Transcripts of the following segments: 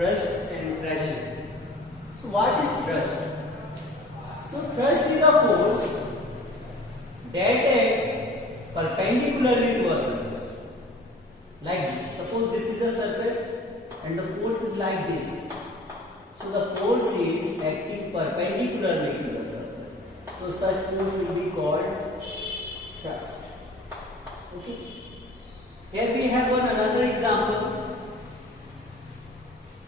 thrust and pressure. So what is thrust? So thrust is a force that acts perpendicularly to a surface. Like this. Suppose this is the surface and the force is like this. So the force is acting perpendicularly to the surface. So such force will be called thrust. Okay. Here we have another example.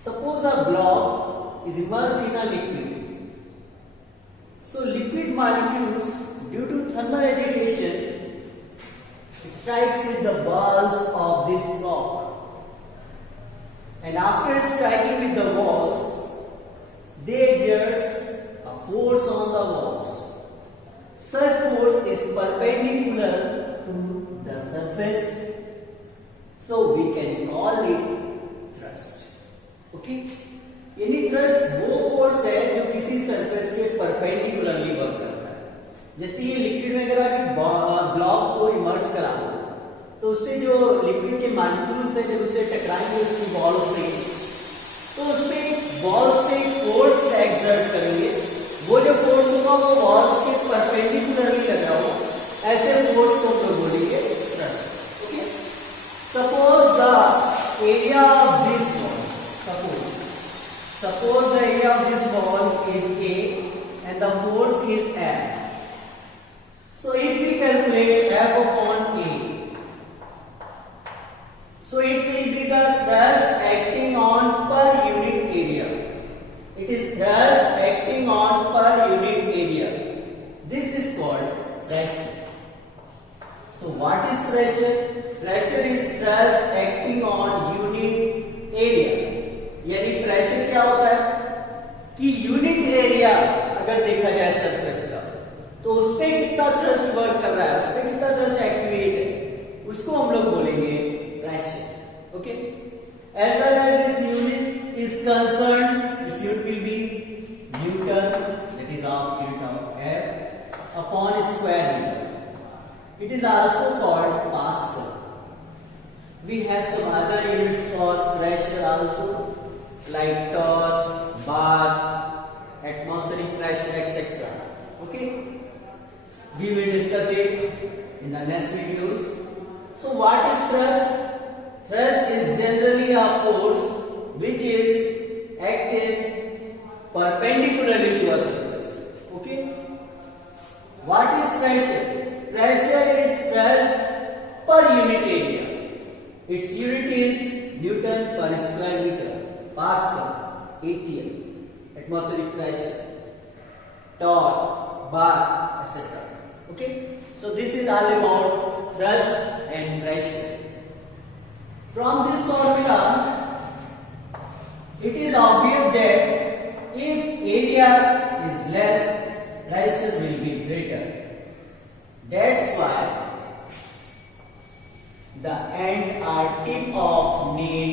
Suppose a block is immersed in a liquid. So liquid molecules, due to thermal agitation, strikes with the walls of this block. And after striking with the walls, they exert a force on the walls. Such force is perpendicular to the surface. So we can call it thrust. Okay यानी thrust वो force है जो किसी surface के perpendicularly work करता है। जैसे ये लिक्विड में अगर आप ब्लॉक को इमर्ज करा तो उससे जो लिक्विड के मॉलिक्यूल्स है जब उससे टकराएंगे उसकी वॉल से तो उसपे वॉल्स पे फोर्स एक्सर्ट करेंगे। वो जो फोर्स होगा वो वॉल्स के परपेंडिकुलरली लग रहा हो, ऐसे फोर्स को हम लोग बोलेंगे thrust. Okay suppose the area of this Suppose the area of this ball is A and the force is F. So if we calculate F upon A, so it will be the thrust acting on per unit area. It is thrust acting on per unit area. This is called pressure. So what is pressure? Pressure is thrust acting on unit area. यानी pressure क्या होता है कि unit area अगर देखा जाए surface का तो उस पे कितना थ्रस्ट वर्क कर रहा है, उस पे कितना थ्रस्ट एक्टिवेट है, उसको हम लोग बोलेंगे pressure. Okay as well as this unit is concern, this unit will be newton, that is of newton F upon square metre. It is also called pascal. We have some other units for pressure also, like torque, bar, atmospheric pressure, etc. Okay, we will discuss it in the next videos. So what is thrust? Thrust is generally a force which is acted perpendicularly to a surface. Okay, what is pressure? Pressure is thrust per unit area. Its unit is Newton per square meter, Pascal, ATM, atmospheric pressure, torque, bar, etc. Okay, so this is all about thrust and pressure. From this formula, it is obvious that if area is less, pressure will be greater. That's why the end or tip of nail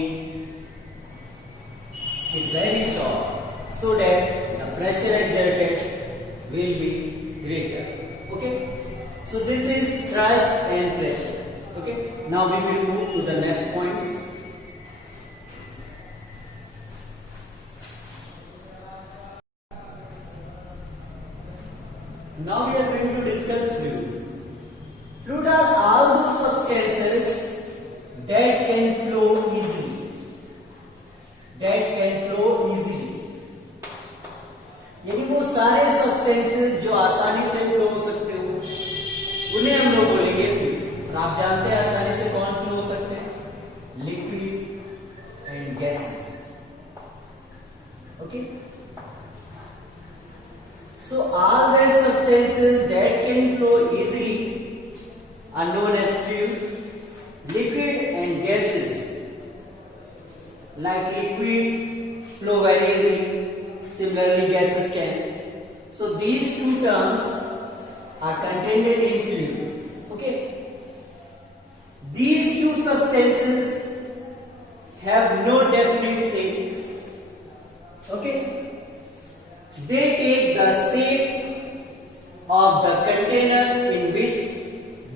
is very short so that the pressure exerted will be greater. Okay, so this is thrust and pressure. Okay, now we will move to the next points. Now we are going to discuss fluid. Fluid are all those substances that can flow easily. That can flow easily. यानी वो सारे substances जो आसानी से flow हो सकते हो उन्हें हम लोग बोलेंगे fluid। और आप जानते हैं आसानी से कौन flow हो सकते हैं? Liquid and gases. Okay? So all the substances that can flow easily are known as fluid. Liquid and gases, like liquid flow very easily, similarly gases can. So these two terms are contained in fluid. Okay, these two substances have no definite shape. Okay, they take the shape of the container in which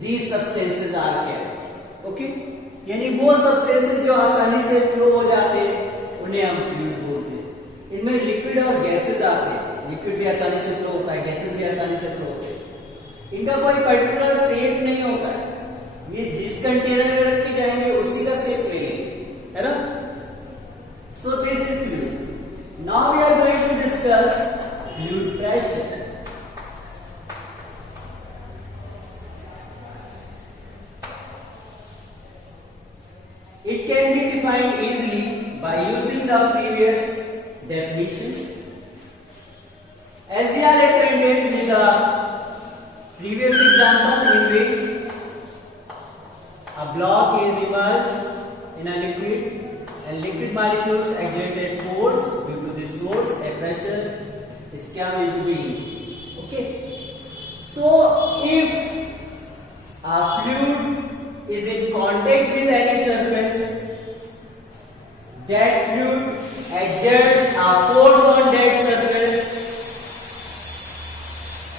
these substances are kept. Okay यानी वो substances जो आसानी से flow हो जाते हैं उन्हें हम फ्लूइड गैसेज आते हैं, लिक्विड भी आसानी से फ्लो होता है, गैसेज भी आसानी से फ्लो होते हैं, इनका कोई पर्टिकुलर शेप नहीं होता है, ये जिस कंटेनर में रखे जाएंगे उसी का शेप लेंगे, है ना। So this is fluid. Now we are going to discuss fluid pressure. It can be defined easily by using the previous definition. As we are acquainted with the previous example in which a block is immersed in a liquid and liquid molecules exerted force due to this force, a pressure is carried between. Okay. So if a fluid is in contact with any surface, that fluid exerts a force on that surface.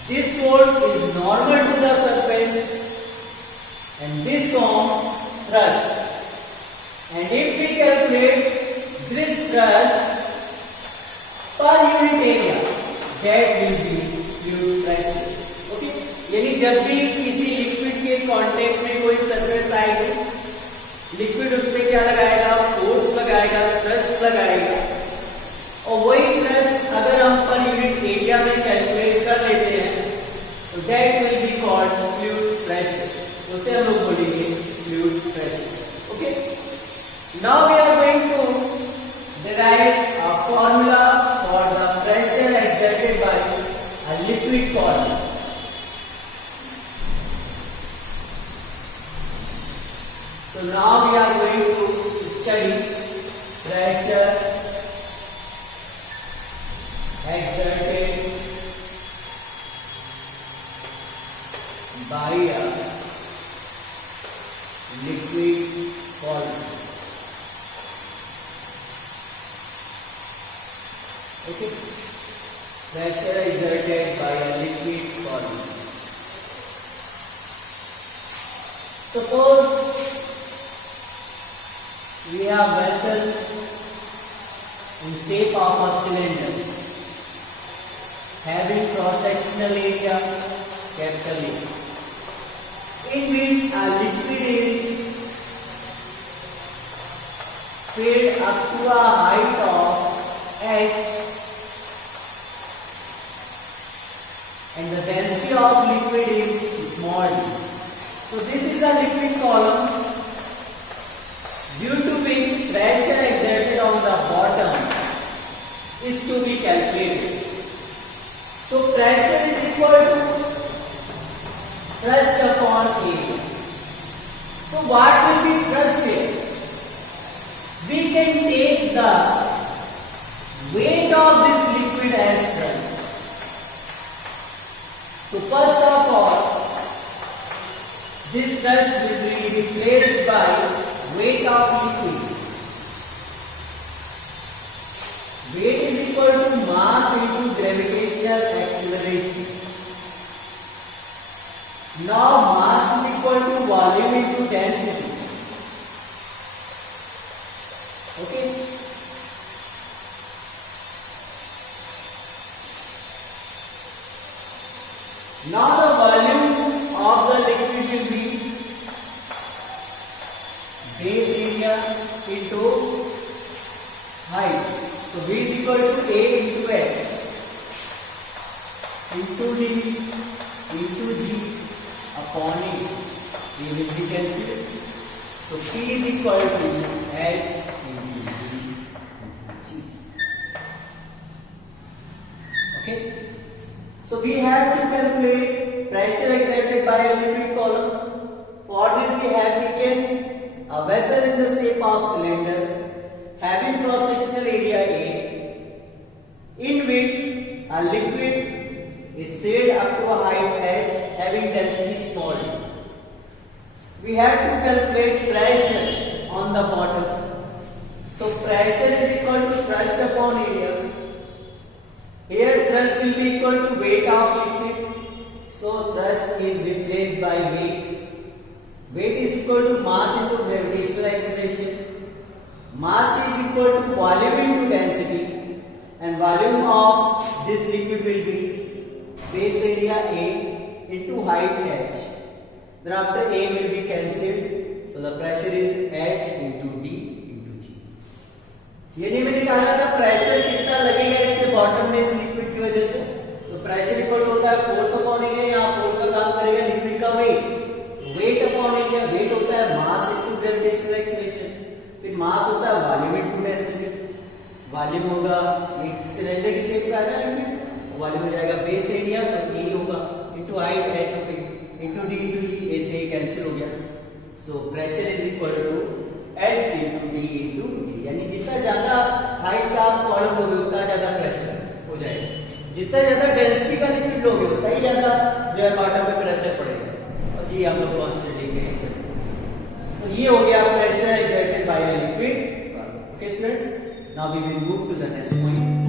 This force is normal to the surface and this forms thrust. And if we calculate this thrust per unit area, that will be fluid pressure. Okay? यानी जब भी किसी liquid के contact में कोई surface आएगी, liquid उसमें क्या लगाएगा, फोर्स लगाएगा, थ्रस्ट लगाएगा, और वही थ्रस्ट अगर हम पर यूनिट एरिया में कैलकुलेट कर लेते हैं तो that will be called fluid pressure, उसे हम लोग बोलेंगे fluid pressure. Okay, now we are going to derive a formula for the pressure exerted by a liquid column. So now we are going to study pressure exerted by a liquid column. Okay, pressure exerted by a liquid column. Suppose we have vessel in shape of a cylinder having cross-sectional area capital A, in which a liquid is filled up to a height of h and the density of liquid is small d. So this is a liquid column due to which pressure exerted on the bottom is to be calculated. So pressure is equal to thrust upon area. So what will be thrust here? We can take the weight of this liquid as thrust. So first of all, this thrust will be replaced by weight of liquid. Weight is equal to mass into gravitational acceleration. Now mass is equal to volume into density. Okay. Now the volume of the liquid will be base area into height. So V is equal to A into H into D into G upon A. A will be cancelled. So P is equal to H into D into G. Okay. So we have to calculate pressure exerted by a liquid column. For this we have taken a vessel in the shape of cylinder having cross-sectional area A, in which a liquid is sailed up to a height h having density small d. We have to calculate pressure on the bottom. So pressure is equal to thrust upon area. Here thrust will be equal to weight of liquid. So thrust is replaced by weight. Weight is equal to mass into gravitational acceleration. Mass is equal to volume into density. and volume of this liquid will be base area A into height h. Thereafter A will be cancelled, so the pressure is H into D into G. ये नहीं मैंने कहा था pressure कितना लगेगा इसके bottom में इस लिक्विड की वजह से, तो प्रेशर इक्वल होता है फोर्स अपॉन एरिया, यहाँ फोर्स का काम करेगा लिक्विड का weight, weight upon area, weight होता है मास इनटू ग्रेविटेशनल एक्सीलरेशन, फिर मास होता है वॉल्यूम इनटू डेंसिटी, वॉल्यूम होगा एक सिलेंडर की शेप का है ना लिक्विड, वॉल्यूम हो जाएगा बेस एरिया तो E होगा इनटू हाइट h होगी into D into G, A से कैंसिल हो गया, so pressure is equal to H into D into G, यानी जितना ज्यादा हाइट का आप कॉलम लोगे उतना ज्यादा प्रेशर हो जाएगा, जितना ज्यादा डेंसिटी का लिक्विड लोगे उतना ही ज्यादा जो है बॉटम पे प्रेशर पड़ेगा, और जी हम लोग कांस्टेंट लेके तो ये हो गया pressure exerted by a liquid. Okay students, now we will move to the next point.